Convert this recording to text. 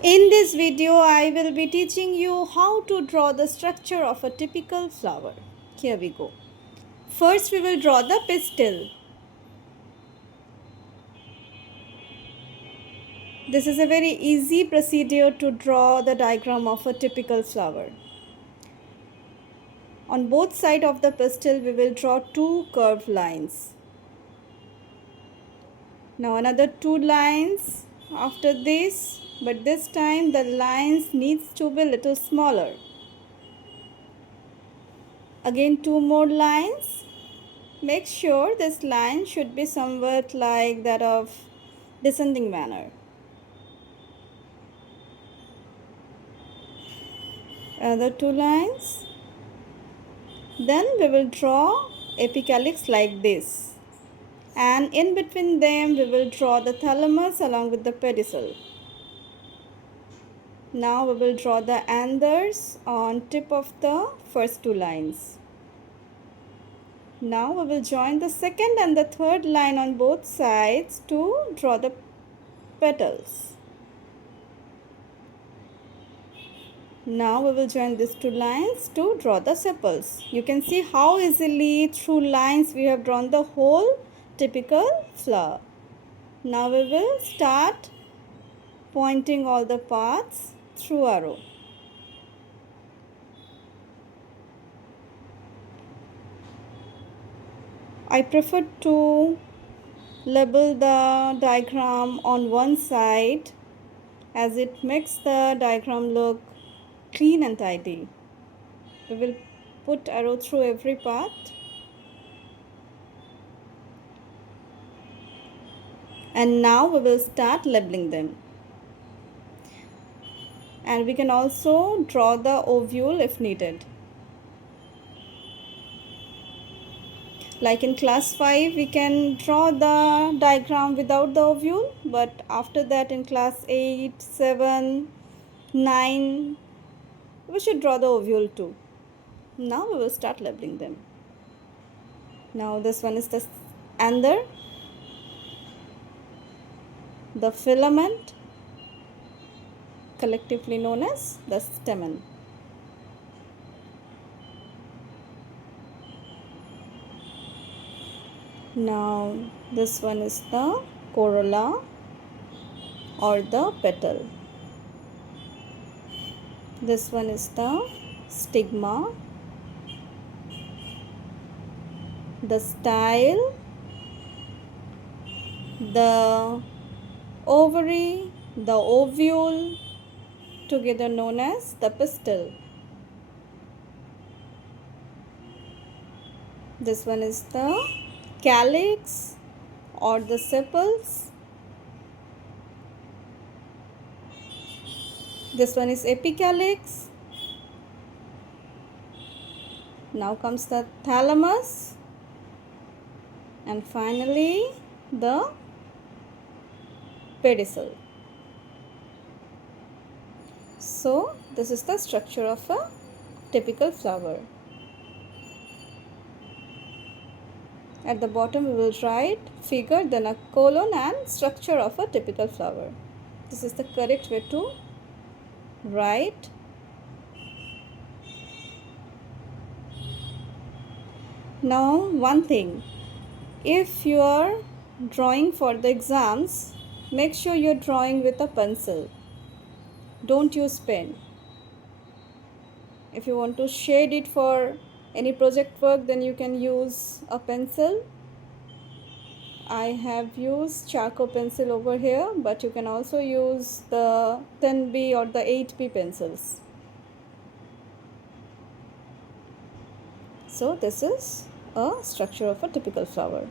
In this video, I will be teaching you how to draw the structure of a typical flower. Here we go. First, we will draw the pistil. This is a very easy procedure to draw the diagram of a typical flower. On both sides of the pistil, we will draw two curved lines. Now another two lines after this, but this time the lines needs to be little smaller. Again two more lines. Make sure this line should be somewhat like that of descending manner. Other two lines. Then we will draw apicalyx like this. And in between them we will draw the thalamus along with the pedicel. Now we will draw the anthers on tip of the first two lines. Now we will join the second and the third line on both sides to draw the petals. Now we will join these two lines to draw the sepals. You can see how easily through lines we have drawn the whole typical flower. Now we will start pointing all the parts through arrow. I prefer to label the diagram on one side as it makes the diagram look clean and tidy. We will put arrow through every part. And now we will start labeling them. And we can also draw the ovule if needed. Like in class 5, we can draw the diagram without the ovule, but after that in class 8, 7, 9, we should draw the ovule too. Now we will start labeling them. Now this one is the anther, the filament, collectively known as the stamen. Now this one is the corolla or the petal. This one is the stigma, the style, the ovary, the ovule, together known as the pistil. This one is the calyx or the sepals. This one is apicalyx. Now comes the thalamus, and finally the pedicel. So this is the structure of a typical flower. At the bottom we will write figure, then a colon, and structure of a typical flower. This is the correct way to write. Now one thing, if you are drawing for the exams, make sure you're drawing with a pencil. Don't use pen. If you want to shade it for any project work, then you can use a pencil. I have used charcoal pencil over here, but you can also use the 10B or the 8B pencils. So this is a structure of a typical flower.